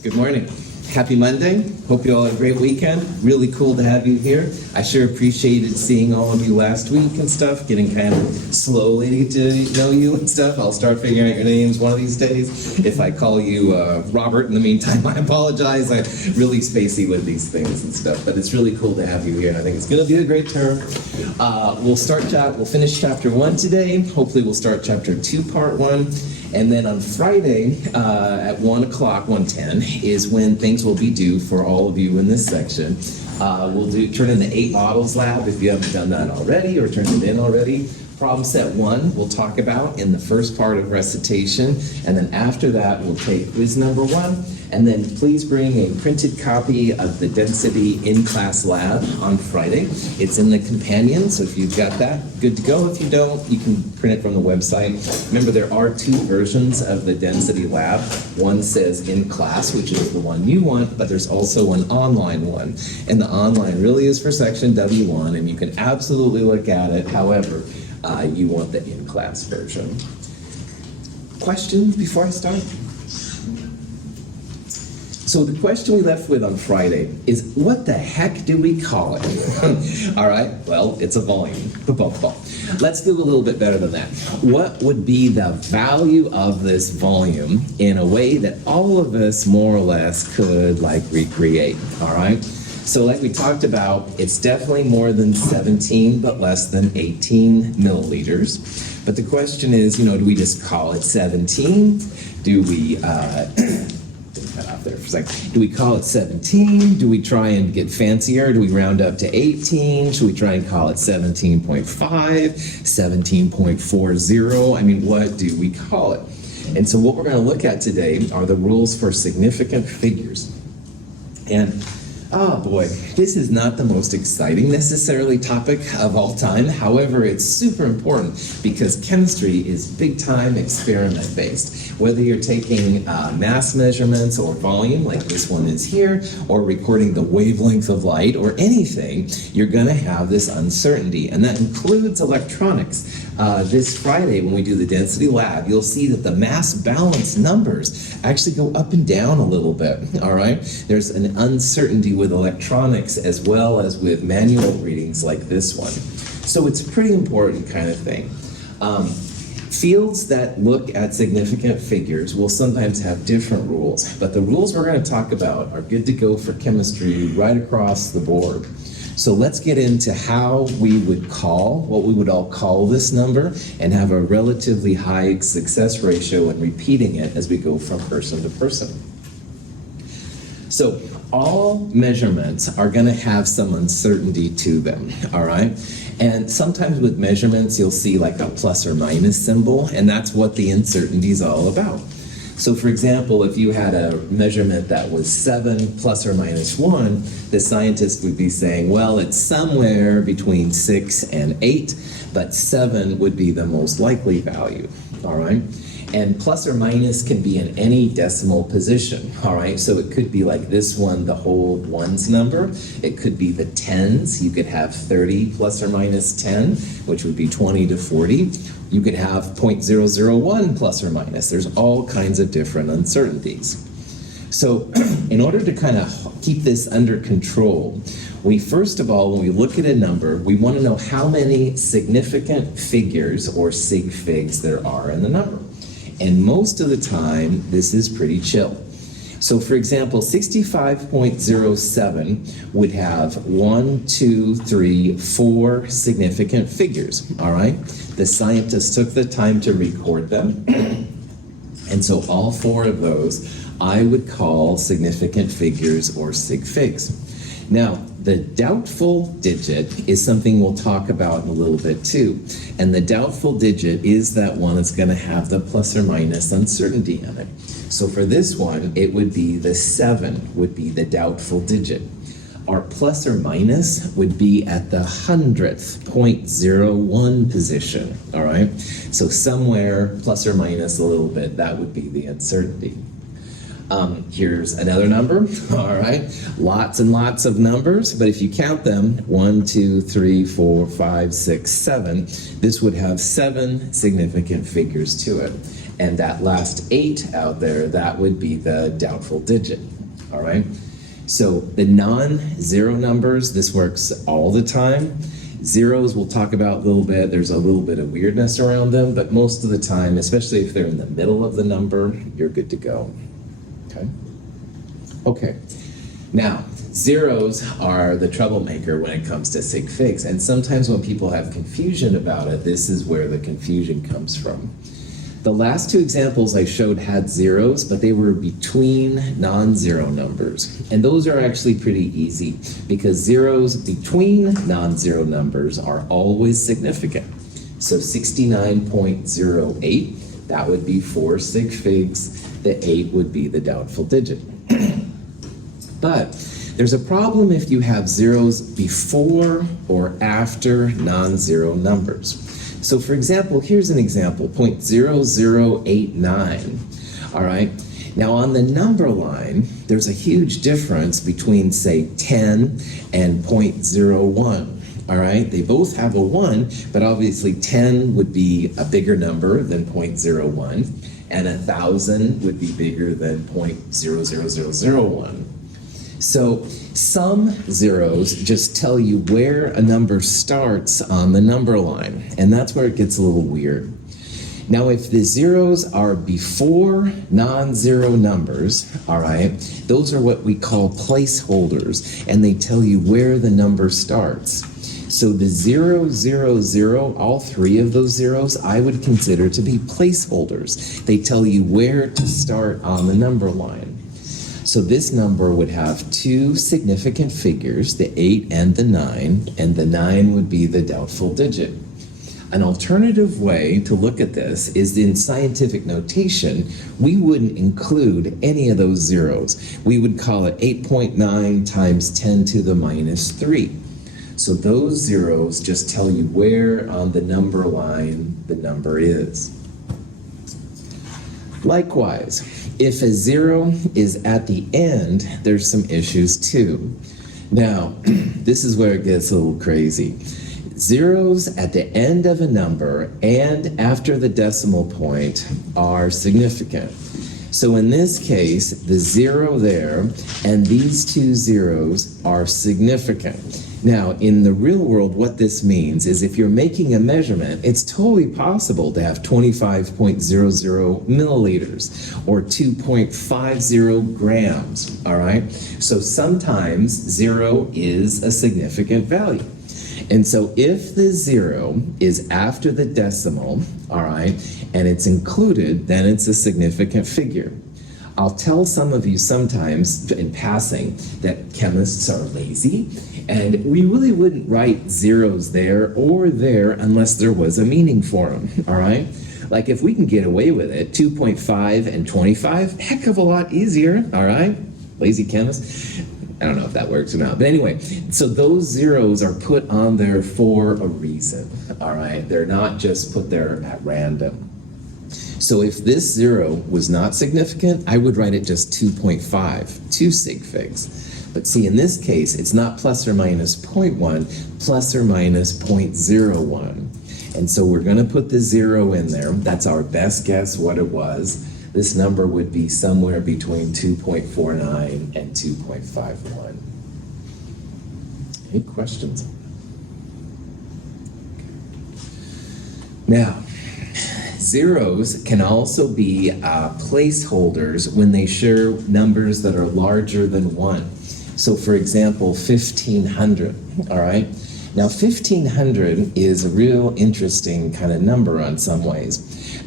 Good morning. Happy Monday. Hope you all had a great weekend. Really cool to have you here. I sure appreciated seeing all of you last week and stuff, getting kind of slowly to know you and stuff. I'll start figuring out your names one of these days. If I call you Robert in the meantime, I apologize. I'm really spacey with these things and stuff, but it's really cool to have you here. I think it's going to be a great term. We'll finish chapter 1 today. Hopefully we'll start chapter 2, part 1. And then on Friday at 1 o'clock, 1:10, is when things will be due for all of you in this section. We'll turn in the 8 models lab if you haven't done that already or turned it in already. Problem set 1 we'll talk about in the first part of recitation, and then after that we'll take quiz number 1, and then please bring a printed copy of the density in-class lab on Friday. It's in the companion, so if you've got that, good to go. If you don't, you can print it from the website. Remember, there are 2 versions of the density lab. One says in-class, which is the one you want, but there's also an online one, and the online really is for section W1, and you can absolutely look at it. However, you want the in-class version. Questions before I start? So the question we left with on Friday is, what the heck do we call it? All right, well, it's a volume. Let's do a little bit better than that. What would be the value of this volume in a way that all of us more or less could recreate, all right? So like we talked about, it's definitely more than 17, but less than 18 milliliters. But the question is, do we just call it 17? Do we, cut off there for a second. Do we call it 17? Do we try and get fancier? Do we round up to 18? Should we try and call it 17.5, 17.40? I mean, what do we call it? And so what we're going to look at today are the rules for significant figures. And oh boy, this is not the most exciting necessarily topic of all time. However, it's super important because chemistry is big time experiment based. Whether you're taking mass measurements or volume, like this one is here, or recording the wavelength of light or anything, you're going to have this uncertainty, and that includes electronics. This Friday, when we do the density lab, you'll see that the mass balance numbers actually go up and down a little bit, all right? There's an uncertainty with electronics as well as with manual readings like this one. So it's a pretty important kind of thing. Fields that look at significant figures will sometimes have different rules, but the rules we're going to talk about are good to go for chemistry right across the board. So let's get into how we would what we would all call this number, and have a relatively high success ratio in repeating it as we go from person to person. So all measurements are going to have some uncertainty to them, all right? And sometimes with measurements, you'll see like a plus or minus symbol, and that's what the uncertainty is all about. So for example, if you had a measurement that was 7 plus or minus 1, the scientist would be saying, well, it's somewhere between 6 and 8, but 7 would be the most likely value, all right? And plus or minus can be in any decimal position, all right? So it could be like this one, the whole ones number. It could be the tens. You could have 30 plus or minus 10, which would be 20 to 40. You could have 0.001 plus or minus. There's all kinds of different uncertainties. So in order to kind of keep this under control, we first of all, when we look at a number, we want to know how many significant figures or sig figs there are in the number. And most of the time, this is pretty chill. So for example, 65.07 would have 1, 2, 3, 4 significant figures, all right? The scientists took the time to record them. And so all 4 of those I would call significant figures or sig figs. Now, the doubtful digit is something we'll talk about in a little bit too. And the doubtful digit is that one that's going to have the plus or minus uncertainty in it. So for this one, it would be the 7 would be the doubtful digit. Our plus or minus would be at the 100th 0.01 position, all right? So somewhere plus or minus a little bit, that would be the uncertainty. Here's another number, all right? Lots and lots of numbers, but if you count them, 1, 2, 3, 4, 5, 6, 7, this would have 7 significant figures to it. And that last 8 out there, that would be the doubtful digit, all right? So the non-zero numbers, this works all the time. Zeros we'll talk about a little bit. There's a little bit of weirdness around them, but most of the time, especially if they're in the middle of the number, you're good to go, okay? Okay, now, zeros are the troublemaker when it comes to sig figs, and sometimes when people have confusion about it, this is where the confusion comes from. The last 2 examples I showed had zeros, but they were between non-zero numbers. And those are actually pretty easy because zeros between non-zero numbers are always significant. So 69.08, that would be 4 sig figs. The 8 would be the doubtful digit. But there's a problem if you have zeros before or after non-zero numbers. So for example, here's an example, 0.0089, all right? Now on the number line, there's a huge difference between, say, 10 and 0.01, all right? They both have a 1, but obviously 10 would be a bigger number than 0.01, and 1,000 would be bigger than 0.00001. So some zeros just tell you where a number starts on the number line, and that's where it gets a little weird. Now, if the zeros are before non-zero numbers, all right, those are what we call placeholders, and they tell you where the number starts. So the 0, 0, 0, all 3 of those zeros, I would consider to be placeholders. They tell you where to start on the number line. So this number would have 2 significant figures, the 8 and the 9, and the 9 would be the doubtful digit. An alternative way to look at this is in scientific notation, we wouldn't include any of those zeros. We would call it 8.9 times 10 to the minus 3. So those zeros just tell you where on the number line the number is. Likewise, if a 0 is at the end, there's some issues too. Now, this is where it gets a little crazy. Zeros at the end of a number and after the decimal point are significant. So in this case, the 0 there and these 2 zeros are significant. Now, in the real world, what this means is if you're making a measurement, it's totally possible to have 25.00 milliliters or 2.50 grams, all right? So sometimes 0 is a significant value. And so if the 0 is after the decimal, all right, and it's included, then it's a significant figure. I'll tell some of you sometimes in passing that chemists are lazy, and we really wouldn't write zeros there or there unless there was a meaning for them, all right? Like if we can get away with it, 2.5 and 25, heck of a lot easier, all right? Lazy chemists. I don't know if that works or not, but anyway, so those zeros are put on there for a reason, all right? They're not just put there at random. So if this 0 was not significant, I would write it just 2.5, 2 sig figs. But see, in this case, it's not plus or minus 0.1, plus or minus 0.01. And so we're going to put the 0 in there. That's our best guess what it was. This number would be somewhere between 2.49 and 2.51. Any questions? Now, zeros can also be placeholders when they share numbers that are larger than 1. So for example, 1,500, all right? Now 1,500 is a real interesting kind of number on some ways,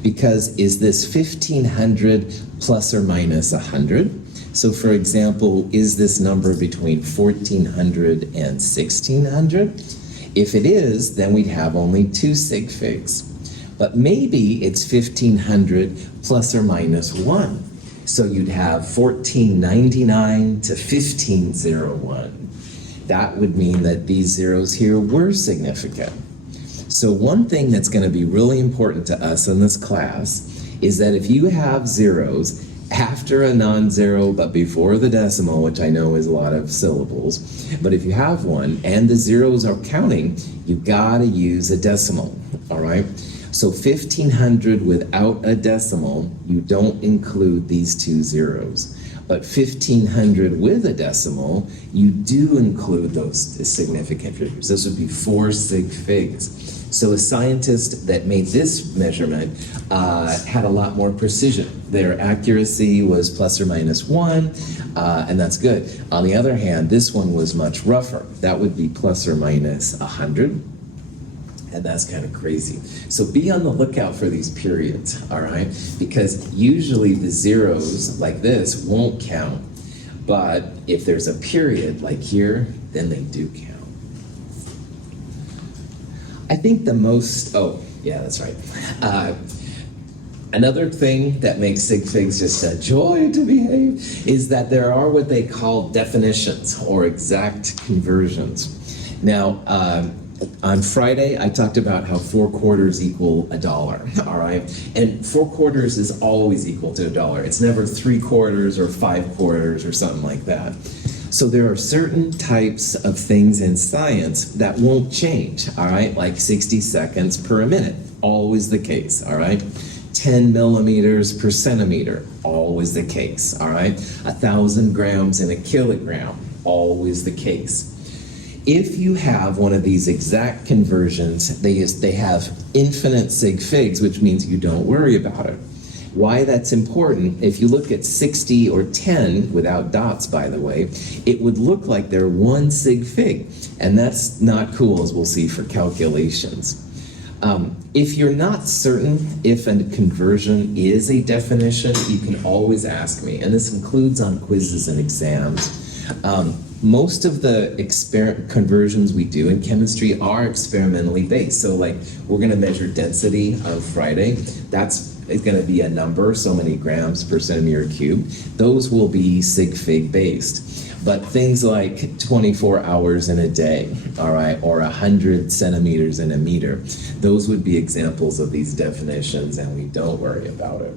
because is this 1,500 plus or minus 100? So for example, is this number between 1,400 and 1,600? If it is, then we'd have only 2 sig figs. But maybe it's 1,500 plus or minus 1. So you'd have 1499 to 1501. That would mean that these zeros here were significant. So one thing that's going to be really important to us in this class is that if you have zeros after a non-zero but before the decimal, which I know is a lot of syllables, but if you have one and the zeros are counting, you got to use a decimal, all right? So 1500 without a decimal, you don't include these two zeros. But 1500 with a decimal, you do include those significant figures. This would be 4 sig figs. So a scientist that made this measurement had a lot more precision. Their accuracy was plus or minus 1, and that's good. On the other hand, this one was much rougher. That would be plus or minus 100. And that's kind of crazy. So be on the lookout for these periods, all right? Because usually the zeros like this won't count. But if there's a period like here, then they do count. I think the most, oh, yeah, that's right. Another thing that makes sig figs just a joy to behave is that there are what they call definitions or exact conversions. Now, on Friday, I talked about how 4 quarters equal $1, all right? And 4 quarters is always equal to $1. It's never 3 quarters or 5 quarters or something like that. So there are certain types of things in science that won't change, all right? Like 60 seconds per minute, always the case, all right? 10 millimeters per centimeter, always the case, all right? 1,000 grams in a kilogram, always the case. If you have one of these exact conversions, they have infinite sig figs, which means you don't worry about it. Why that's important, if you look at 60 or 10, without dots by the way, it would look like they're 1 sig fig, and that's not cool, as we'll see for calculations. If you're not certain if a conversion is a definition, you can always ask me, and this includes on quizzes and exams. Most of the conversions we do in chemistry are experimentally based. So like we're going to measure density on Friday. That's going to be a number, so many grams per centimeter cubed. Those will be sig fig based. But things like 24 hours in a day, all right, or 100 centimeters in a meter, those would be examples of these definitions, and we don't worry about it.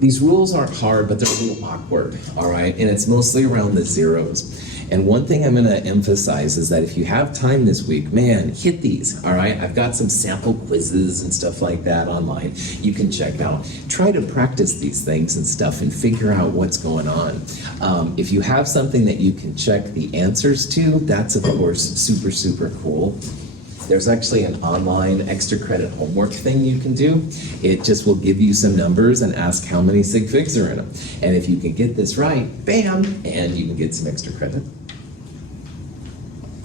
These rules aren't hard, but they're a little awkward, all right? And it's mostly around the zeros. And one thing I'm gonna emphasize is that if you have time this week, man, hit these, all right? I've got some sample quizzes and stuff like that online you can check out. Try to practice these things and stuff and figure out what's going on. If you have something that you can check the answers to, that's of course super, super cool. There's actually an online extra credit homework thing you can do. It just will give you some numbers and ask how many sig figs are in them. And if you can get this right, bam, and you can get some extra credit.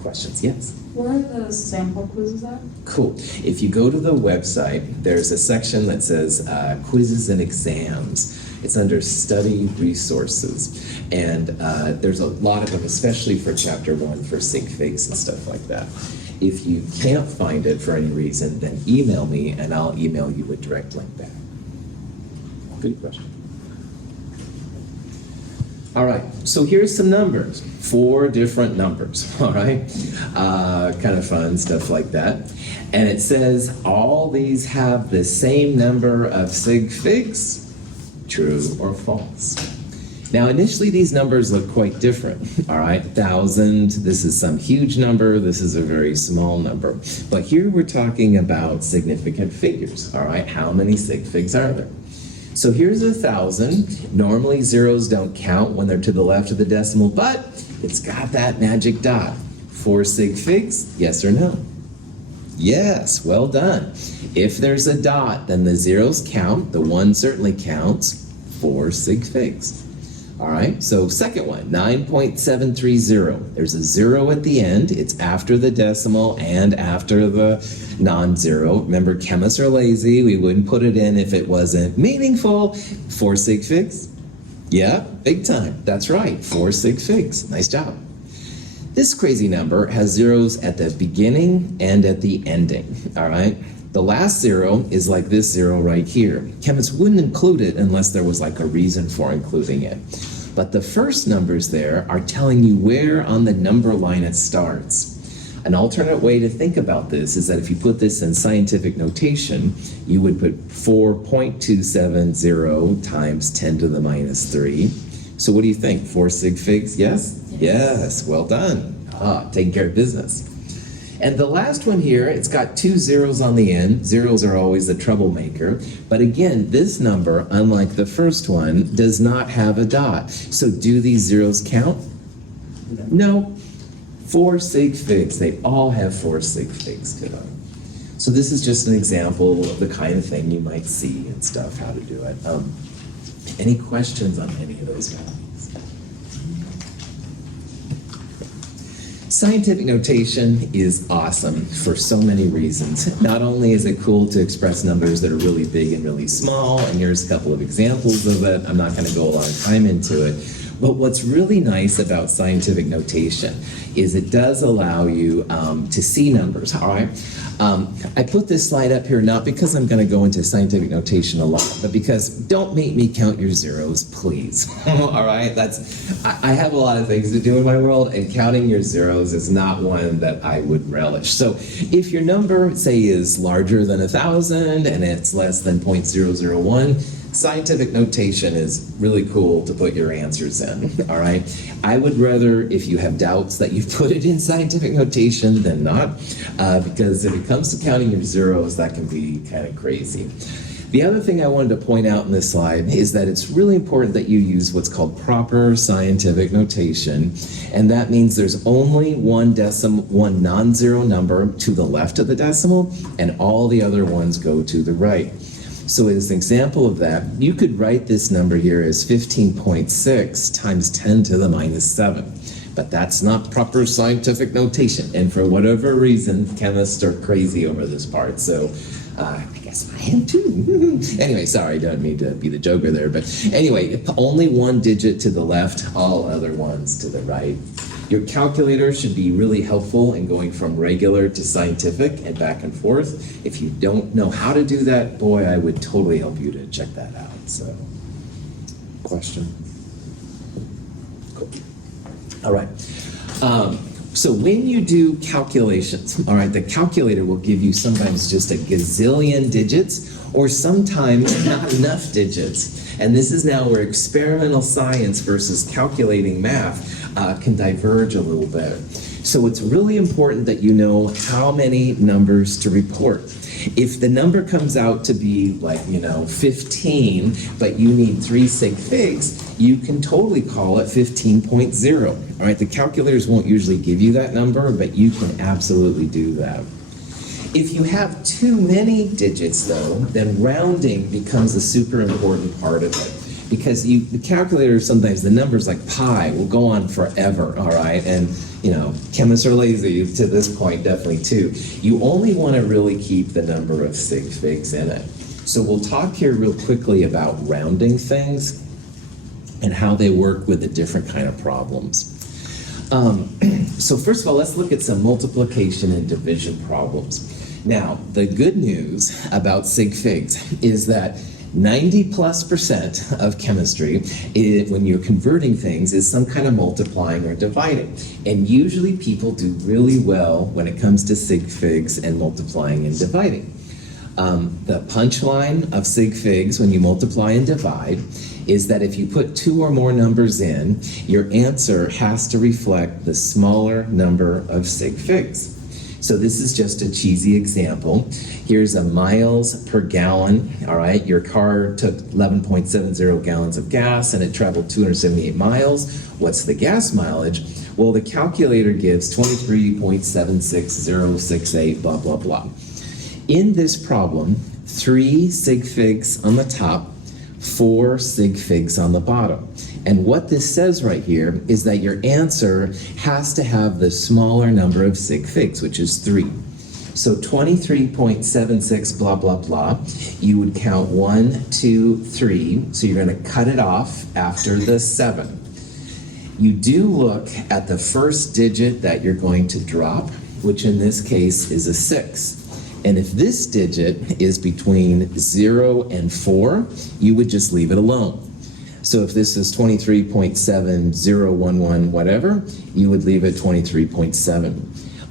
Questions? Yes? Where are the sample quizzes at? Cool. If you go to the website, there's a section that says quizzes and exams. It's under study resources. And there's a lot of them, especially for chapter 1 for sig figs and stuff like that. If you can't find it for any reason, then email me and I'll email you a direct link back. Good question. All right, so here's some numbers, 4 different numbers, all right? Kind of fun, stuff like that. And it says all these have the same number of sig figs, true or false. Now, initially, these numbers look quite different, all right? 1,000, this is some huge number, this is a very small number. But here we're talking about significant figures, all right? How many sig figs are there? So here's 1,000. Normally, zeros don't count when they're to the left of the decimal, but it's got that magic dot. 4 sig figs, yes or no? Yes, well done. If there's a dot, then the zeros count. The 1 certainly counts. 4 sig figs. All right, so second one, 9.730. There's a 0 at the end. It's after the decimal and after the non-zero. Remember, chemists are lazy. We wouldn't put it in if it wasn't meaningful. 4 sig figs? Yeah, big time. That's right, 4 sig figs. Nice job. This crazy number has zeros at the beginning and at the ending, all right? The last 0 is like this 0 right here. Chemists wouldn't include it unless there was like a reason for including it. But the first numbers there are telling you where on the number line it starts. An alternate way to think about this is that if you put this in scientific notation, you would put 4.270 times 10 to the minus 3. So what do you think? 4 sig figs? Yes? Yes, well done. Taking care of business. And the last one here, it's got 2 zeros on the end. Zeros are always the troublemaker. But again, this number, unlike the first one, does not have a dot. So do these zeros count? No. 4 sig figs. They all have 4 sig figs to them. So this is just an example of the kind of thing you might see and stuff, how to do it. Any questions on any of those values? Scientific notation is awesome for so many reasons. Not only is it cool to express numbers that are really big and really small, and here's a couple of examples of it. I'm not going to go a lot of time into it. But what's really nice about scientific notation is it does allow you to see numbers, all right? I put this slide up here not because I'm going to go into scientific notation a lot, but because don't make me count your zeros, please. All right? I have a lot of things to do in my world, and counting your zeros is not one that I would relish. So if your number, say, is larger than 1,000 and it's less than 0.001, scientific notation is really cool to put your answers in, all right? I would rather, if you have doubts, that you put it in scientific notation than not, because if it comes to counting your zeros, that can be kind of crazy. The other thing I wanted to point out in this slide is that it's really important that you use what's called proper scientific notation, and that means there's only one non-zero number to the left of the decimal, and all the other ones go to the right. So as an example of that, you could write this number here as 15.6 times 10 to the minus 7. But that's not proper scientific notation. And for whatever reason, chemists are crazy over this part. So I guess I am too. Anyway, sorry, don't mean to be the joker there. But anyway, only one digit to the left, all other ones to the right. Your calculator should be really helpful in going from regular to scientific and back and forth. If you don't know how to do that, boy, I would totally help you to check that out. So, question? Cool. All right. So when you do calculations, all right, the calculator will give you sometimes just a gazillion digits or sometimes not enough digits. And this is now where experimental science versus calculating math can diverge a little bit. So it's really important that you know how many numbers to report. If the number comes out to be like, 15, but you need 3 sig figs, you can totally call it 15.0. All right, the calculators won't usually give you that number, but you can absolutely do that. If you have too many digits, though, then rounding becomes a super important part of it. Because the calculator, sometimes the numbers like pi will go on forever, all right? And, chemists are lazy to this point, definitely too. You only want to really keep the number of sig figs in it. So we'll talk here real quickly about rounding things and how they work with the different kind of problems. So first of all, let's look at some multiplication and division problems. Now, the good news about sig figs is that 90+% of chemistry, when you're converting things, is some kind of multiplying or dividing. And usually people do really well when it comes to sig figs and multiplying and dividing. The punchline of sig figs when you multiply and divide is that if you put 2 or more numbers in, your answer has to reflect the smaller number of sig figs. So this is just a cheesy example. Here's a miles per gallon, all right? Your car took 11.70 gallons of gas and it traveled 278 miles. What's the gas mileage? Well, the calculator gives 23.76068, blah, blah, blah. In this problem, 3 sig figs on the top, 4 sig figs on the bottom. And what this says right here is that your answer has to have the smaller number of sig figs, which is 3. So 23.76 blah, blah, blah, you would count 1, 2, 3, so you're going to cut it off after the 7. You do look at the first digit that you're going to drop, which in this case is a 6. And if this digit is between 0 and 4, you would just leave it alone. So if this is 23.7011 whatever, you would leave it 23.7.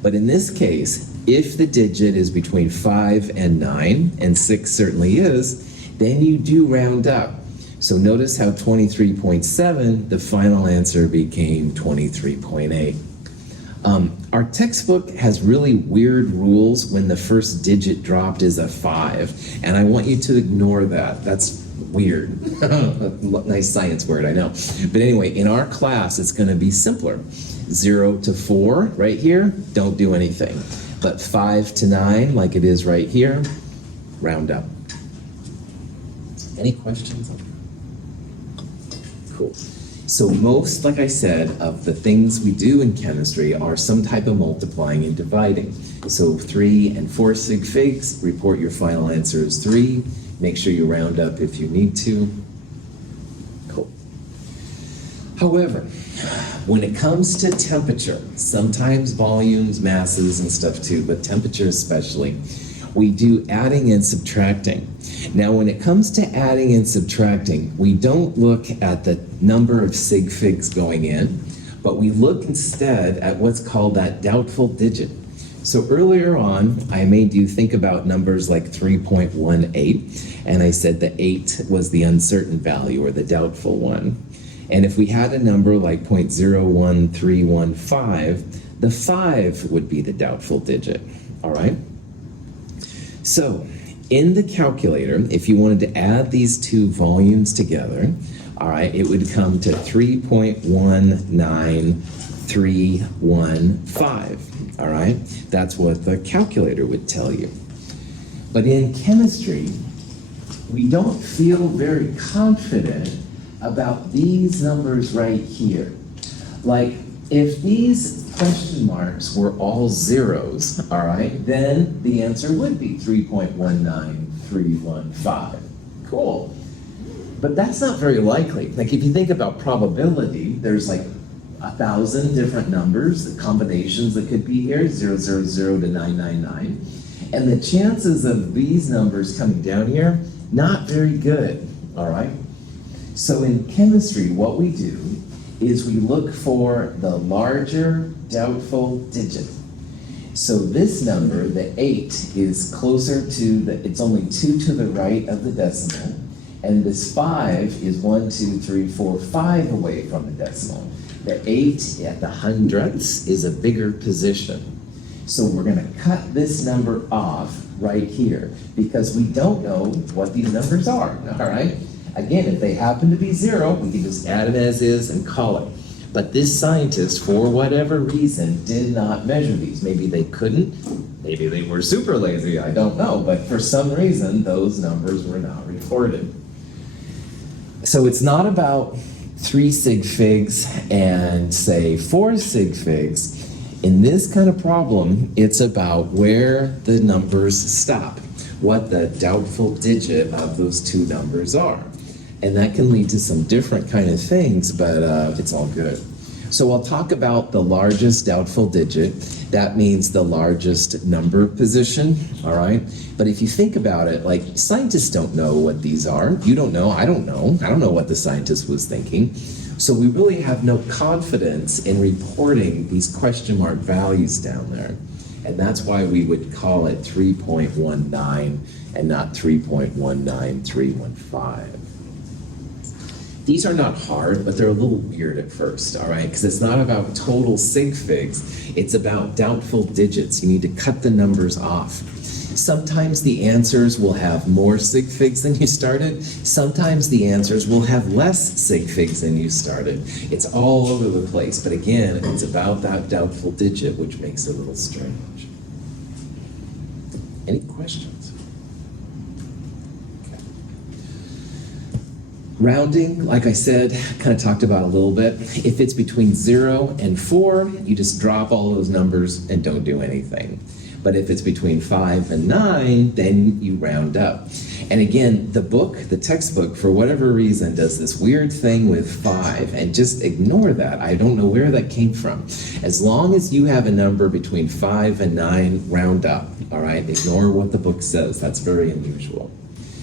But in this case, if the digit is between 5 and 9, and 6 certainly is, then you do round up. So notice how 23.7, the final answer became 23.8. Our textbook has really weird rules when the first digit dropped is a 5, and I want you to ignore that. That's weird. Nice science word, I know. But anyway, in our class, it's going to be simpler. 0 to 4, right here, don't do anything. But 5 to 9, like it is right here, round up. Any questions? Cool. So most, like I said, of the things we do in chemistry are some type of multiplying and dividing. So 3 and 4 sig figs, report your final answer is 3. Make sure you round up if you need to. Cool. However, when it comes to temperature, sometimes volumes, masses, and stuff too, but temperature especially, we do adding and subtracting. Now, when it comes to adding and subtracting, we don't look at the number of sig figs going in, but we look instead at what's called that doubtful digit. So earlier on, I made you think about numbers like 3.18, and I said the 8 was the uncertain value or the doubtful one. And if we had a number like 0.01315, the 5 would be the doubtful digit, all right? So, in the calculator, if you wanted to add these two volumes together, all right, it would come to 3.19315, all right? That's what the calculator would tell you. But in chemistry, we don't feel very confident about these numbers right here. Like, if these question marks were all zeros, all right, then the answer would be 3.19315. Cool. But that's not very likely. Like, if you think about probability, there's like 1,000 different numbers, the combinations that could be here, 000 to 999. And the chances of these numbers coming down here, not very good, all right? So in chemistry, what we do is we look for the larger doubtful digit. So this number, the 8, is closer to it's only 2 to the right of the decimal, and this 5 is 1, 2, 3, 4, 5 away from the decimal. The 8 at the hundredths is a bigger position. So we're going to cut this number off right here because we don't know what these numbers are, all right? Again, if they happen to be 0, we can just add it as is and call it. But this scientist, for whatever reason, did not measure these. Maybe they couldn't, maybe they were super lazy, I don't know. But for some reason, those numbers were not recorded. So it's not about 3 sig figs and, say, 4 sig figs. In this kind of problem, it's about where the numbers stop, what the doubtful digit of those two numbers are. And that can lead to some different kind of things, but it's all good. So I'll talk about the largest doubtful digit. That means the largest number position, all right? But if you think about it, like, scientists don't know what these are. You don't know, I don't know. I don't know what the scientist was thinking. So we really have no confidence in reporting these question mark values down there. And that's why we would call it 3.19 and not 3.19315. These are not hard, but they're a little weird at first, all right? Because it's not about total sig figs, it's about doubtful digits. You need to cut the numbers off. Sometimes the answers will have more sig figs than you started. Sometimes the answers will have less sig figs than you started. It's all over the place, but again, it's about that doubtful digit, which makes it a little strange. Any questions? Rounding, like I said, kind of talked about a little bit. If it's between 0 and 4, you just drop all those numbers and don't do anything. But if it's between 5 and 9, then you round up. And again, the textbook, for whatever reason, does this weird thing with 5, and just ignore that. I don't know where that came from. As long as you have a number between 5 and 9, round up, all right? Ignore what the book says. That's very unusual.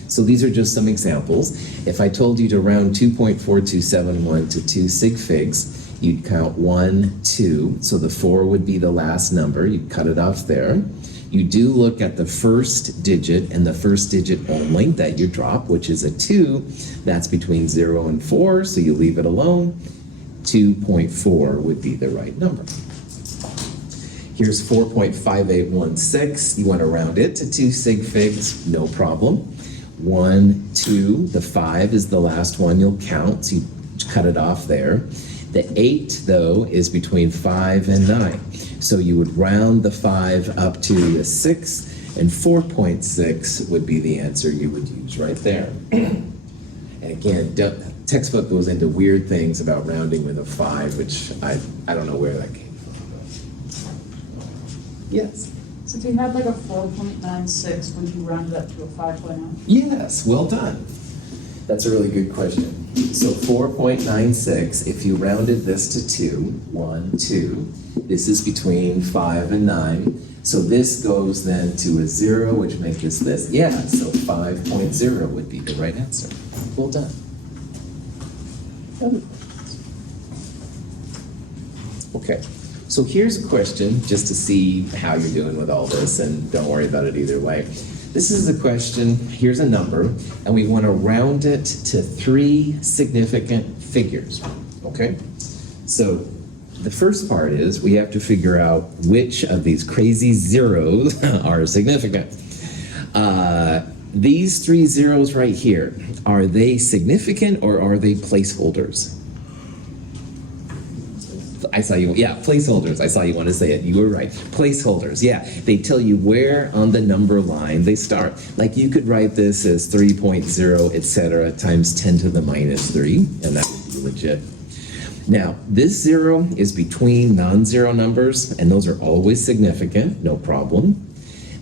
So these are just some examples. If I told you to round 2.4271 to 2 sig figs, you'd count 1, 2, so the 4 would be the last number. You'd cut it off there. You do look at the first digit and the first digit only that you drop, which is a 2. That's between 0 and 4, so you leave it alone. 2.4 would be the right number. Here's 4.5816. You want to round it to 2 sig figs, no problem. 1, 2, the 5 is the last one you'll count, so you cut it off there. The 8, though, is between 5 and 9. So you would round the 5 up to a 6, and 4.6 would be the answer you would use right there. And again, textbook goes into weird things about rounding with a 5, which I don't know where that came from. Yes. So if you had like a 4.96, would you round it up to a 5.0? Yes, well done. That's a really good question. So 4.96, if you rounded this to 2, 1, 2, this is between 5 and 9. So this goes then to a 0, which makes this. Yeah, so 5.0 would be the right answer. Well done. Okay, so here's a question just to see how you're doing with all this, and don't worry about it either way. This is a question, here's a number, and we want to round it to 3 significant figures, okay? So the first part is we have to figure out which of these crazy zeros are significant. These 3 zeros right here, are they significant or are they placeholders? I saw you, yeah, placeholders. I saw you want to say it. You were right. Placeholders, yeah. They tell you where on the number line they start. Like you could write this as 3.0, etc., times 10 to the minus 3, and that would be legit. Now, this 0 is between non-zero numbers, and those are always significant, no problem.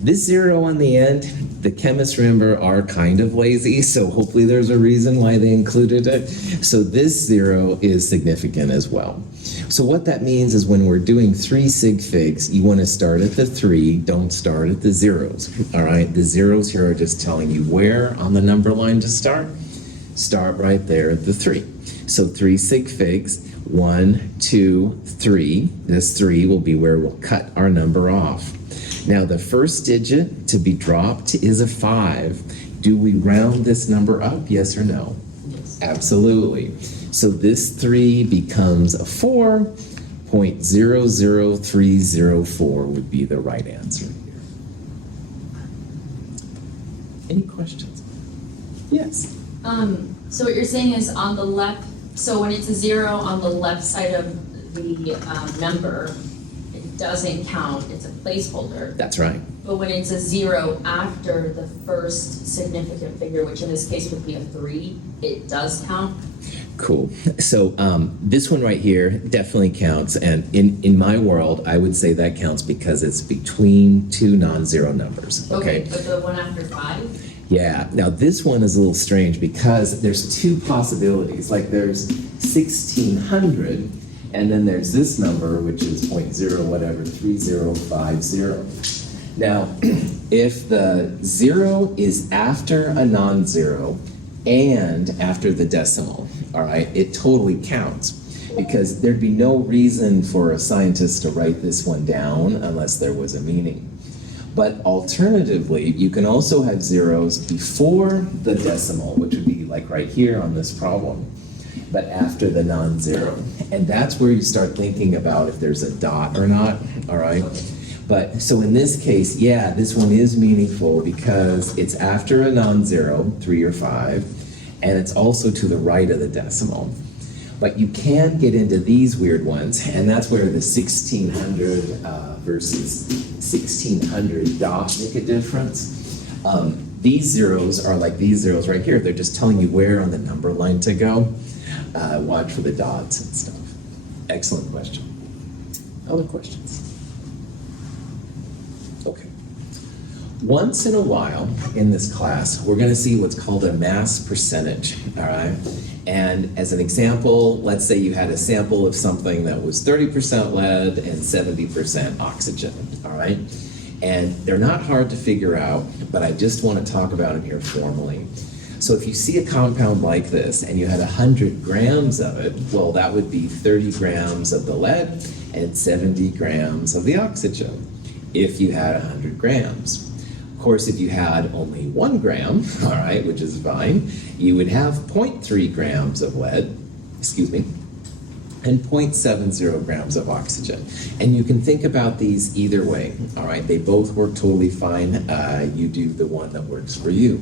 This 0 on the end, the chemists, remember, are kind of lazy, so hopefully there's a reason why they included it. So this 0 is significant as well. So what that means is when we're doing 3 sig figs, you want to start at the 3, don't start at the zeros. All right, the zeros here are just telling you where on the number line to start. Start right there at the 3. So 3 sig figs, 1, 2, 3. This 3 will be where we'll cut our number off. Now the first digit to be dropped is a 5. Do we round this number up, yes or no? Yes. Absolutely. So this 3 becomes a 4. 0.00304 would be the right answer here. Any questions? Yes. So what you're saying is on the left, so when it's a 0 on the left side of the number, it doesn't count, it's a placeholder. That's right. But when it's a 0 after the first significant figure, which in this case would be a 3, it does count? Cool. So this one right here definitely counts, and in my world, I would say that counts because it's between 2 non-zero numbers. Okay. But the one after 5? Yeah. Now this one is a little strange because there's 2 possibilities. Like there's 1600, and then there's this number, which is 0.0 whatever 3050. Now, if the 0 is after a non-zero and after the decimal, all right, it totally counts, because there'd be no reason for a scientist to write this one down unless there was a meaning. But alternatively, you can also have zeros before the decimal, which would be like right here on this problem, but after the non-zero. And that's where you start thinking about if there's a dot or not, all right? But so in this case, yeah, this one is meaningful because it's after a non-zero, 3 or 5, and it's also to the right of the decimal. But you can get into these weird ones, and that's where the 1600 versus 1600 dot make a difference. These zeros are like these zeros right here. They're just telling you where on the number line to go. Watch for the dots and stuff. Excellent question. Other questions? Okay. Once in a while in this class, we're going to see what's called a mass percentage, all right? And as an example, let's say you had a sample of something that was 30% lead and 70% oxygen, all right? And they're not hard to figure out, but I just want to talk about them here formally. So if you see a compound like this and you had 100 grams of it, well, that would be 30 grams of the lead and 70 grams of the oxygen if you had 100 grams. Of course, if you had only 1 gram, all right, which is fine, you would have 0.3 grams of lead, excuse me, and 0.70 grams of oxygen. And you can think about these either way, all right? They both work totally fine. You do the one that works for you.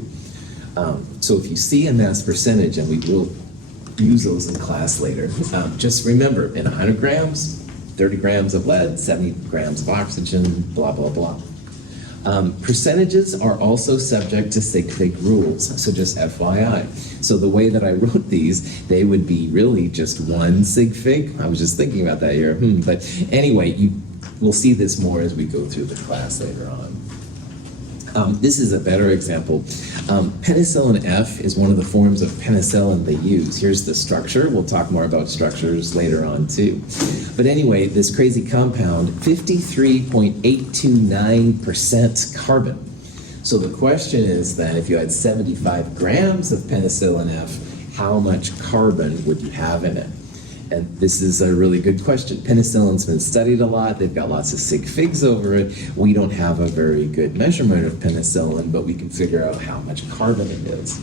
So if you see a mass percentage, and we will use those in class later, just remember, in 100 grams, 30 grams of lead, 70 grams of oxygen, blah, blah, blah. Percentages are also subject to sig fig rules, so just FYI. So the way that I wrote these, they would be really just one sig fig. I was just thinking about that here. But anyway, we'll see this more as we go through the class later on. This is a better example. Penicillin F is one of the forms of penicillin they use. Here's the structure. We'll talk more about structures later on too. But anyway, this crazy compound, 53.829% carbon. So the question is that if you had 75 grams of penicillin F, how much carbon would you have in it? And this is a really good question. Penicillin's been studied a lot. They've got lots of sig figs over it. We don't have a very good measurement of penicillin, but we can figure out how much carbon it is.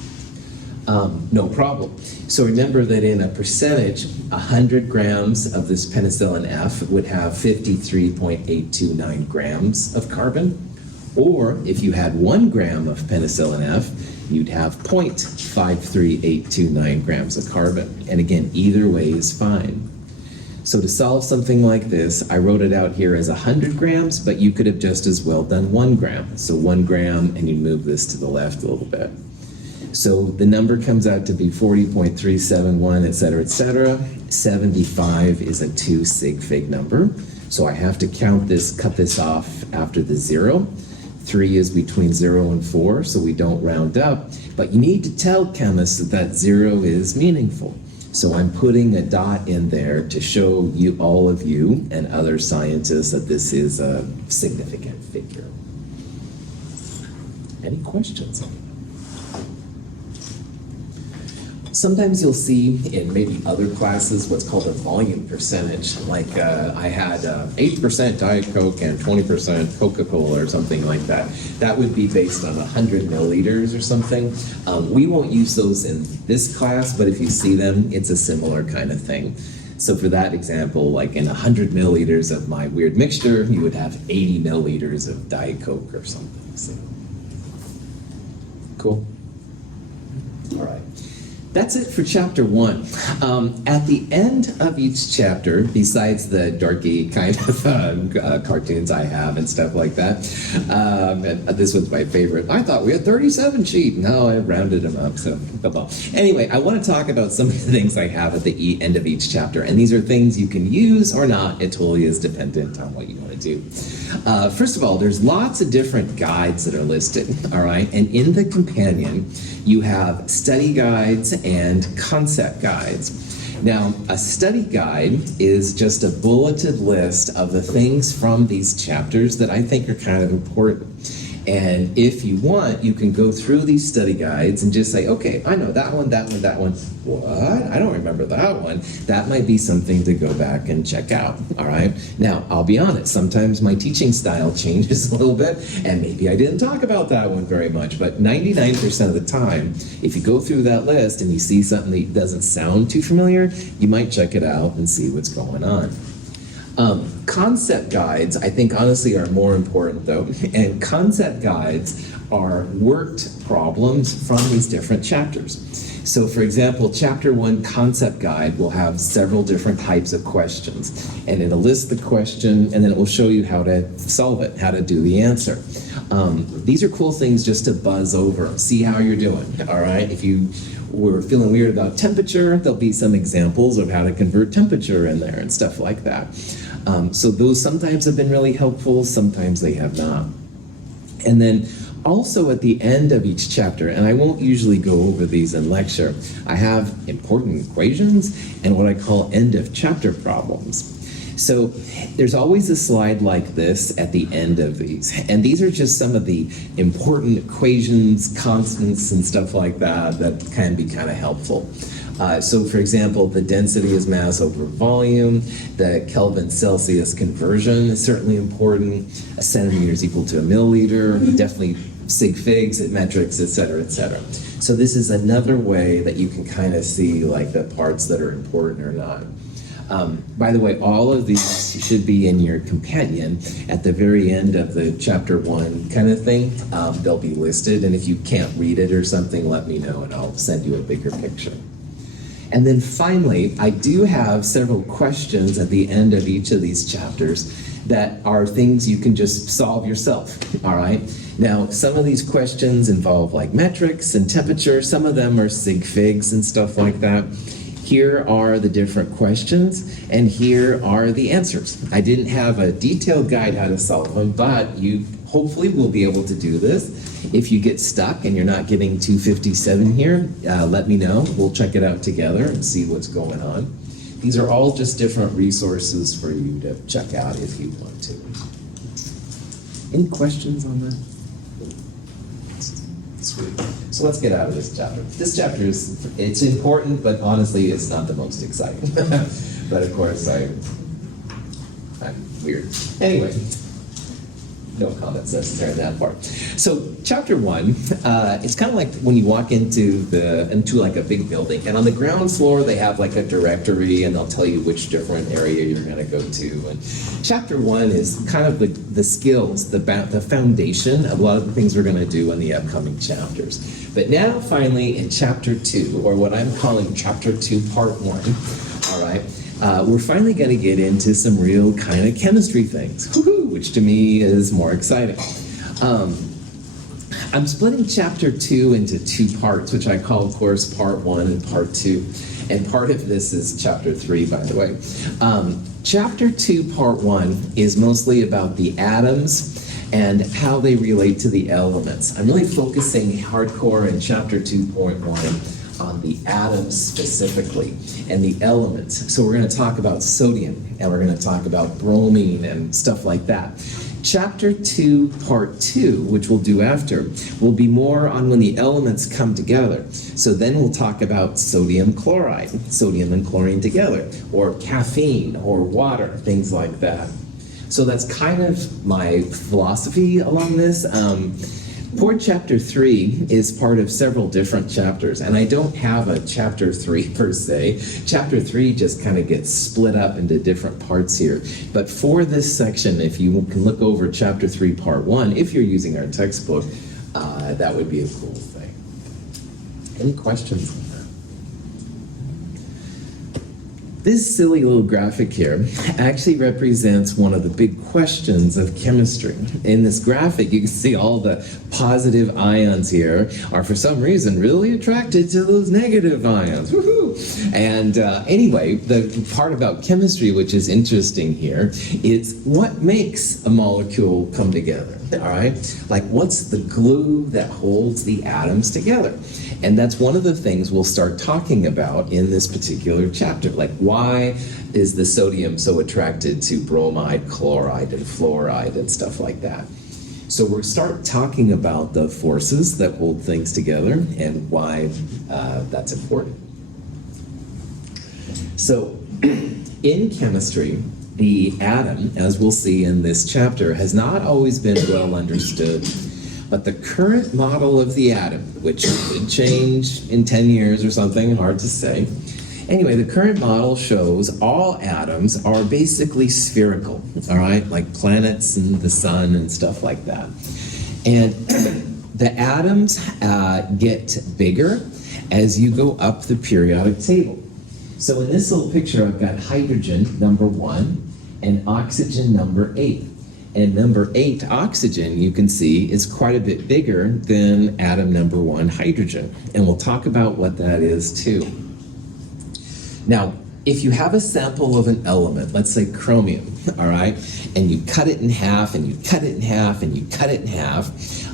No problem. So remember that in a percentage, 100 grams of this penicillin F would have 53.829 grams of carbon. Or if you had 1 gram of penicillin F, you'd have 0.53829 grams of carbon. And again, either way is fine. So to solve something like this, I wrote it out here as 100 grams, but you could have just as well done 1 gram. So 1 gram, and you move this to the left a little bit. So the number comes out to be 40.371, et cetera, et cetera. 75 is a 2 sig fig number. So I have to count this, cut this off after the 0. 3 is between 0 and 4, so we don't round up. But you need to tell chemists that 0 is meaningful. So I'm putting a dot in there to show you, all of you and other scientists, that this is a significant figure. Any questions? Sometimes you'll see in maybe other classes what's called a volume percentage. Like I had 8% Diet Coke and 20% Coca-Cola or something like that. That would be based on 100 milliliters or something. We won't use those in this class, but if you see them, it's a similar kind of thing. So for that example, like in 100 milliliters of my weird mixture, you would have 80 milliliters of Diet Coke or something. So. Cool? All right. That's it for chapter 1. At the end of each chapter, besides the darky kind of cartoons I have and stuff like that, this was my favorite. I thought we had 37 sheet. No, I rounded them up. So, well. Anyway, I want to talk about some of the things I have at the end of each chapter, and these are things you can use or not. It totally is dependent on what you want to do. First of all, there's lots of different guides that are listed. All right, and in the companion, you have study guides and concept guides. Now, a study guide is just a bulleted list of the things from these chapters that I think are kind of important. And if you want, you can go through these study guides and just say, okay, I know that one, that one, that one. What? I don't remember that one. That might be something to go back and check out, all right? Now, I'll be honest, sometimes my teaching style changes a little bit, and maybe I didn't talk about that one very much, but 99% of the time, if you go through that list and you see something that doesn't sound too familiar, you might check it out and see what's going on. Concept guides, I think honestly, are more important though, and concept guides are worked problems from these different chapters. So for example, chapter 1 concept guide will have several different types of questions, and it'll list the question and then it will show you how to solve it, how to do the answer. These are cool things just to buzz over, see how you're doing, all right? If you were feeling weird about temperature, there'll be some examples of how to convert temperature in there and stuff like that. So those sometimes have been really helpful, sometimes they have not. And then also at the end of each chapter, and I won't usually go over these in lecture, I have important equations and what I call end of chapter problems. So there's always a slide like this at the end of these, and these are just some of the important equations, constants, and stuff like that that can be kind of helpful. So for example, the density is mass over volume, the Kelvin-Celsius conversion is certainly important, a centimeter is equal to a milliliter, definitely sig figs, metrics, et cetera, et cetera. So this is another way that you can kind of see like the parts that are important or not. By the way, all of these should be in your companion at the very end of the chapter 1 kind of thing. They'll be listed, and if you can't read it or something, let me know and I'll send you a bigger picture. And then finally, I do have several questions at the end of each of these chapters that are things you can just solve yourself, all right? Now, some of these questions involve like metrics and temperature. Some of them are sig figs and stuff like that. Here are the different questions, and here are the answers. I didn't have a detailed guide how to solve them, but you hopefully will be able to do this. If you get stuck and you're not getting 257 here, let me know. We'll check it out together and see what's going on. These are all just different resources for you to check out if you want to. Any questions on that? Sweet. So let's get out of this chapter. This chapter it's important, but honestly, it's not the most exciting. But of course, I'm weird. Anyway, no comments necessary in that part. So chapter 1, it's kind of like when you walk into like a big building, and on the ground floor they have like a directory, and they'll tell you which different area you're going to go to. And chapter 1 is kind of the skills, the foundation of a lot of the things we're going to do in the upcoming chapters. But now, finally, in chapter 2, or what I'm calling chapter 2, part 1, all right. We're finally going to get into some real kind of chemistry things, which to me is more exciting. I'm splitting chapter 2 into 2 parts, which I call, of course, part 1 and part 2. And part of this is chapter 3, by the way. Chapter 2, part 1 is mostly about the atoms and how they relate to the elements. I'm really focusing hardcore in chapter 2.1 on the atoms specifically and the elements. So we're going to talk about sodium, and we're going to talk about bromine and stuff like that. Chapter 2, part 2, which we'll do after, will be more on when the elements come together. So then we'll talk about sodium chloride, sodium and chlorine together, or caffeine, or water, things like that. So that's kind of my philosophy along this. Poor chapter 3 is part of several different chapters, and I don't have a chapter 3 per se. Chapter 3 just kind of gets split up into different parts here. But for this section, if you can look over chapter 3, part 1, if you're using our textbook, that would be a cool thing. Any questions on that? This silly little graphic here actually represents one of the big questions of chemistry. In this graphic, you can see all the positive ions here are for some reason really attracted to those negative ions. Woohoo! And anyway, the part about chemistry which is interesting here is what makes a molecule come together, all right? Like what's the glue that holds the atoms together? And that's one of the things we'll start talking about in this particular chapter. Like, why is the sodium so attracted to bromide, chloride, and fluoride and stuff like that? So we'll start talking about the forces that hold things together and why that's important. So in chemistry, the atom, as we'll see in this chapter, has not always been well understood. But the current model of the atom, which could change in 10 years or something, hard to say. Anyway, the current model shows all atoms are basically spherical, all right? Like planets and the sun and stuff like that. And the atoms get bigger as you go up the periodic table. So in this little picture, I've got hydrogen, number 1, and oxygen, number 8. And number 8, oxygen, you can see, is quite a bit bigger than atom number 1, hydrogen. And we'll talk about what that is too. Now, if you have a sample of an element, let's say chromium, all right, and you cut it in half, and you cut it in half, and you cut it in half,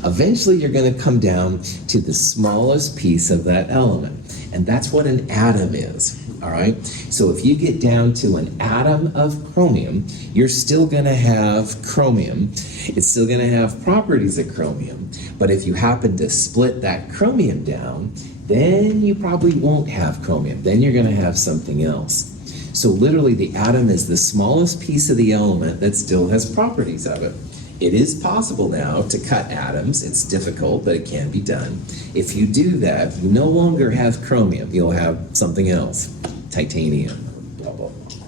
eventually you're going to come down to the smallest piece of that element. And that's what an atom is. All right, so if you get down to an atom of chromium, you're still going to have chromium. It's still going to have properties of chromium. But if you happen to split that chromium down, then you probably won't have chromium. Then you're going to have something else. So literally the atom is the smallest piece of the element that still has properties of it. It is possible now to cut atoms. It's difficult, but it can be done. If you do that, you no longer have chromium. You'll have something else, titanium, blah, blah, blah.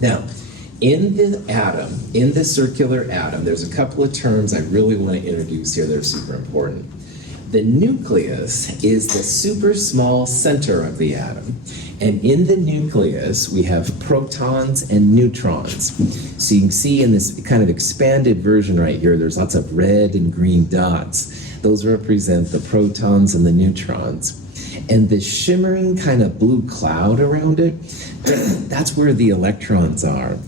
Now, in the atom, in the circular atom, there's a couple of terms I really want to introduce here that are super important. The nucleus is the super small center of the atom. And in the nucleus, we have protons and neutrons. So you can see in this kind of expanded version right here, there's lots of red and green dots. Those represent the protons and the neutrons. And this shimmering kind of blue cloud around it, that's where the electrons are.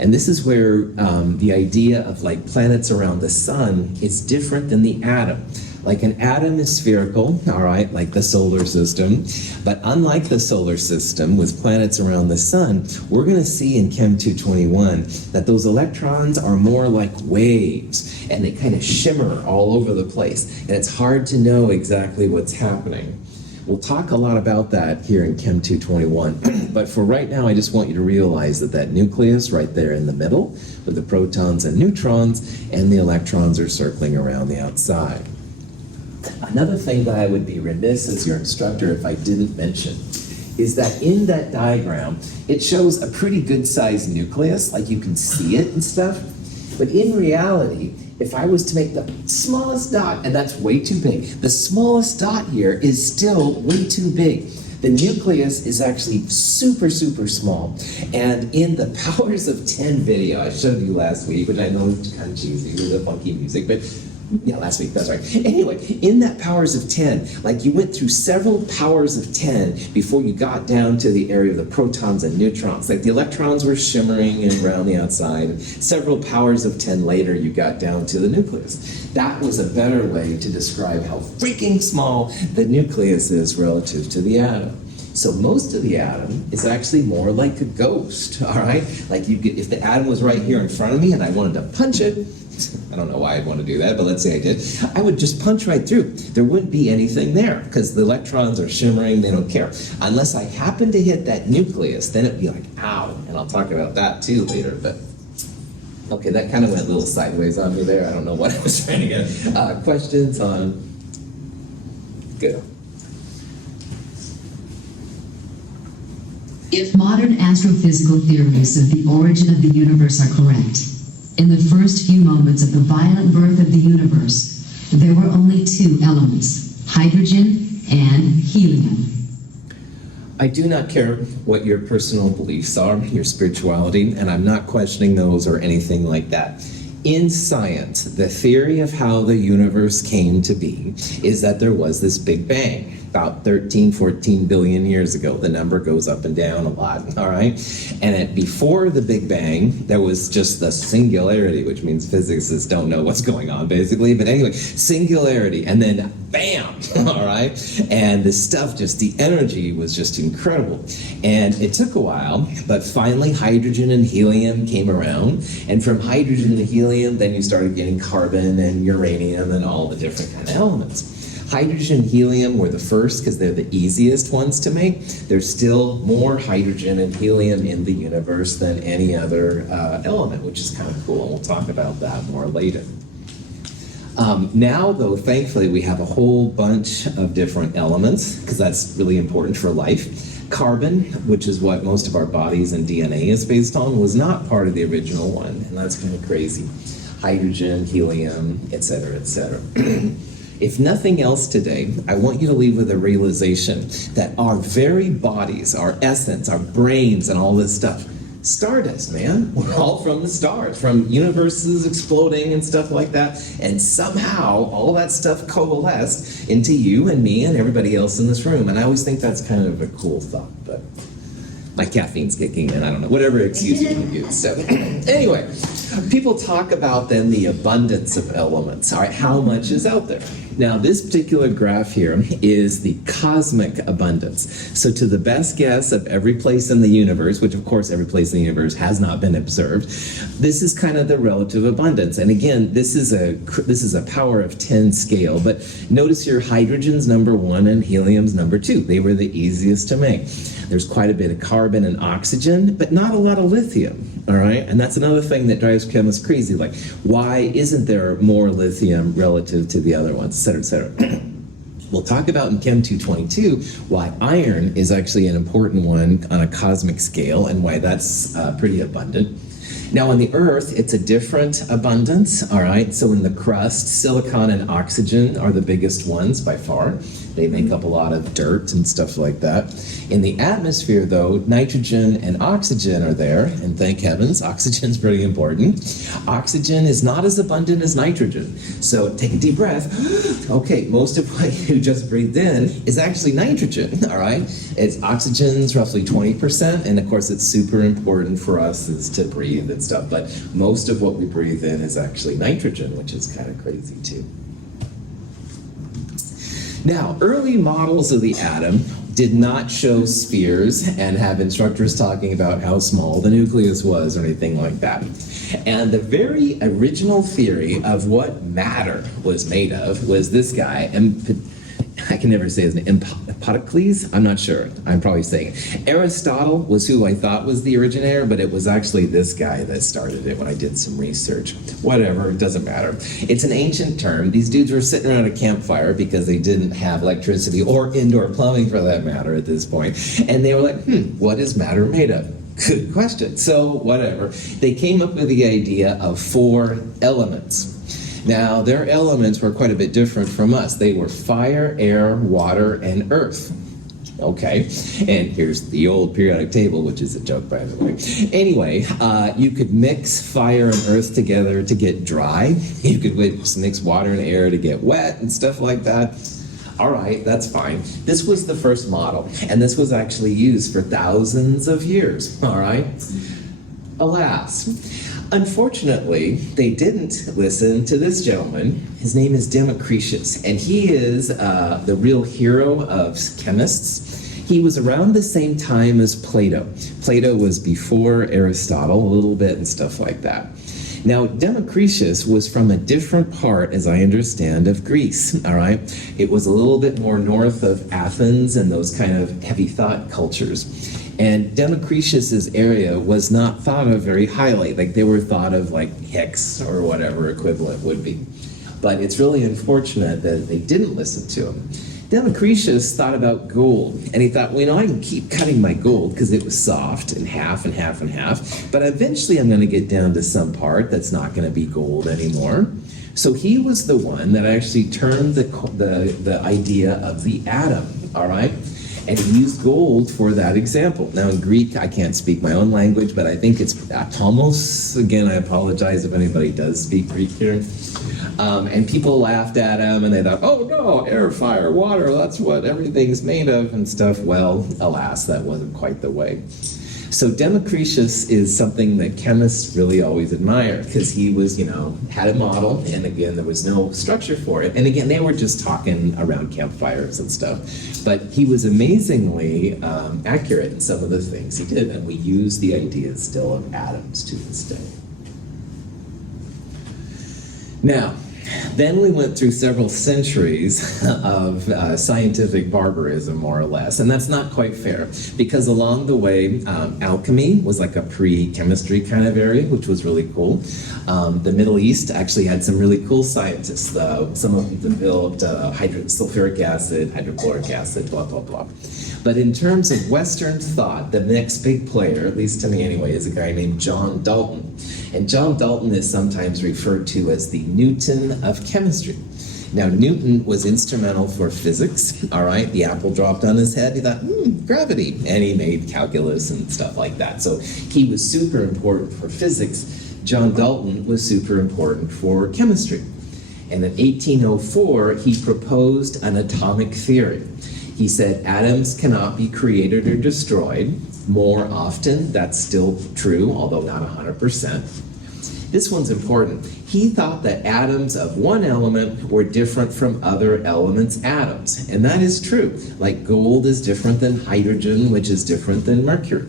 And this is where the idea of like planets around the sun is different than the atom. Like an atom is spherical, all right, like the solar system. But unlike the solar system with planets around the sun, we're going to see in Chem 221 that those electrons are more like waves, and they kind of shimmer all over the place. And it's hard to know exactly what's happening. We'll talk a lot about that here in Chem 221. But for right now, I just want you to realize that that nucleus right there in the middle with the protons and neutrons, and the electrons are circling around the outside. Another thing that I would be remiss as your instructor if I didn't mention is that in that diagram, it shows a pretty good sized nucleus, like you can see it and stuff. But in reality, if I was to make the smallest dot, and that's way too big, the smallest dot here is still way too big. The nucleus is actually super, super small. And in the Powers of 10 video I showed you last week, which I know is kind of cheesy with the funky music, but yeah, last week, that's right. Anyway, in that Powers of 10, like you went through several Powers of 10 before you got down to the area of the protons and neutrons. Like the electrons were shimmering and around the outside. Several Powers of 10 later, you got down to the nucleus. That was a better way to describe how freaking small the nucleus is relative to the atom. So most of the atom is actually more like a ghost, all right? Like you could, if the atom was right here in front of me and I wanted to punch it, I don't know why I'd want to do that, but let's say I did, I would just punch right through. There wouldn't be anything there because the electrons are shimmering, they don't care. Unless I happen to hit that nucleus, then it'd be like, ow, and I'll talk about that too later, but okay, that kind of went a little sideways on me there. I don't know what I was trying to get. Questions on? Good. If modern astrophysical theories of the origin of the universe are correct, in the first few moments of the violent birth of the universe, there were only two elements, hydrogen and helium. I do not care what your personal beliefs are, your spirituality, and I'm not questioning those or anything like that. In science, the theory of how the universe came to be is that there was this Big Bang about 13, 14 billion years ago. The number goes up and down a lot, all right? And before the Big Bang, there was just the singularity, which means physicists don't know what's going on, basically. But anyway, singularity, and then bam, all right? And the stuff, just the energy was just incredible. And it took a while, but finally hydrogen and helium came around. And from hydrogen and helium, then you started getting carbon and uranium and all the different kind of elements. Hydrogen and helium were the first because they're the easiest ones to make. There's still more hydrogen and helium in the universe than any other element, which is kind of cool, and we'll talk about that more later. Now, though, thankfully, we have a whole bunch of different elements, because that's really important for life. Carbon, which is what most of our bodies and DNA is based on, was not part of the original one, and that's kind of crazy. Hydrogen, helium, etc., etc. If nothing else today, I want you to leave with a realization that our very bodies, our essence, our brains, and all this stuff, stardust, man. We're all from the stars, from universes exploding and stuff like that, and somehow all that stuff coalesced into you and me and everybody else in this room. And I always think that's kind of a cool thought, but my caffeine's kicking in, I don't know, whatever excuse you can use. So anyway, people talk about then the abundance of elements. All right, how much is out there? Now, this particular graph here is the cosmic abundance. So to the best guess of every place in the universe, which of course every place in the universe has not been observed, this is kind of the relative abundance. And again, this is a power of 10 scale, but notice here hydrogen's number 1 and helium's number 2. They were the easiest to make. There's quite a bit of carbon and oxygen, but not a lot of lithium, all right? And that's another thing that drives chemists crazy, like, why isn't there more lithium relative to the other ones, et cetera, et cetera? We'll talk about in Chem 222 why iron is actually an important one on a cosmic scale and why that's pretty abundant. Now on the Earth, it's a different abundance, all right? So in the crust, silicon and oxygen are the biggest ones by far. They make up a lot of dirt and stuff like that. In the atmosphere, though, nitrogen and oxygen are there, and thank heavens, oxygen's pretty important. Oxygen is not as abundant as nitrogen. So take a deep breath. Okay, most of what you just breathed in is actually nitrogen, all right? It's oxygen's roughly 20%, and of course it's super important for us is to breathe and stuff, but most of what we breathe in is actually nitrogen, which is kind of crazy too. Now, early models of the atom did not show spheres and have instructors talking about how small the nucleus was or anything like that. And the very original theory of what matter was made of was this guy, I can never say his name, Empedocles? I'm not sure. I'm probably saying it. Aristotle was who I thought was the originator, but it was actually this guy that started it when I did some research. Whatever, it doesn't matter. It's an ancient term. These dudes were sitting around a campfire because they didn't have electricity or indoor plumbing for that matter at this point. And they were like, what is matter made of? Good question. So whatever. They came up with the idea of 4 elements. Now, their elements were quite a bit different from us. They were fire, air, water, and earth. Okay, and here's the old periodic table, which is a joke, by the way. Anyway, you could mix fire and earth together to get dry. You could mix water and air to get wet and stuff like that. All right, that's fine. This was the first model, and this was actually used for thousands of years, all right? Alas, unfortunately, they didn't listen to this gentleman. His name is Democritus, and he is the real hero of chemists. He was around the same time as Plato. Plato was before Aristotle a little bit and stuff like that. Now, Democritus was from a different part, as I understand, of Greece, all right? It was a little bit more north of Athens and those kind of heavy thought cultures. And Democritus's area was not thought of very highly. Like, they were thought of like Hicks or whatever equivalent would be. But it's really unfortunate that they didn't listen to him. Democritus thought about gold, and he thought, well, I can keep cutting my gold because it was soft in half and half and half, but eventually I'm going to get down to some part that's not going to be gold anymore. So he was the one that actually turned the idea of the atom, all right? And he used gold for that example. Now in Greek, I can't speak my own language, but I think it's atomos. Again, I apologize if anybody does speak Greek here. And people laughed at him, and they thought, oh no, air, fire, water, that's what everything's made of and stuff. Well, alas, that wasn't quite the way. So Democritus is something that chemists really always admire because he was, had a model, and again, there was no structure for it. And again, they were just talking around campfires and stuff. But he was amazingly accurate in some of the things he did, and we use the ideas still of atoms to this day. Now, then we went through several centuries of scientific barbarism, more or less, and that's not quite fair, because along the way, alchemy was like a pre-chemistry kind of area, which was really cool. The Middle East actually had some really cool scientists. Some of them developed sulfuric acid, hydrochloric acid, blah, blah, blah. But in terms of Western thought, the next big player, at least to me anyway, is a guy named John Dalton. And John Dalton is sometimes referred to as the Newton of chemistry. Now, Newton was instrumental for physics, all right? The apple dropped on his head, he thought, gravity, and he made calculus and stuff like that. So he was super important for physics. John Dalton was super important for chemistry. And in 1804, he proposed an atomic theory. He said atoms cannot be created or destroyed. More often, that's still true, although not 100%. This one's important. He thought that atoms of one element were different from other elements' atoms. And that is true. Like gold is different than hydrogen, which is different than mercury.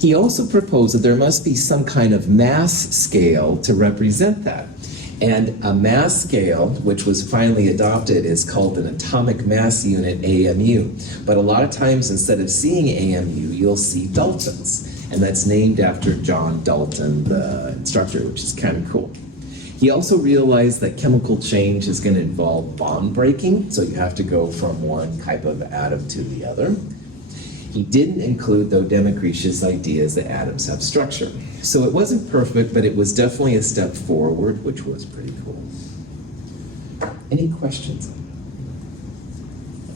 He also proposed that there must be some kind of mass scale to represent that. And a mass scale, which was finally adopted, is called an atomic mass unit, AMU. But a lot of times, instead of seeing AMU, you'll see Daltons. And that's named after John Dalton, the instructor, which is kind of cool. He also realized that chemical change is going to involve bond breaking, so you have to go from one type of atom to the other. He didn't include, though, Democritus' ideas that atoms have structure. So it wasn't perfect, but it was definitely a step forward, which was pretty cool. Any questions?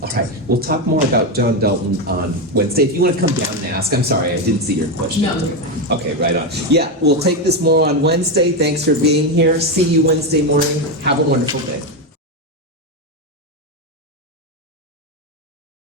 All right, we'll talk more about John Dalton on Wednesday. If you want to come down and ask, I'm sorry, I didn't see your question. No, you're fine. Okay, right on. Yeah, we'll take this more on Wednesday. Thanks for being here. See you Wednesday morning. Have a wonderful day.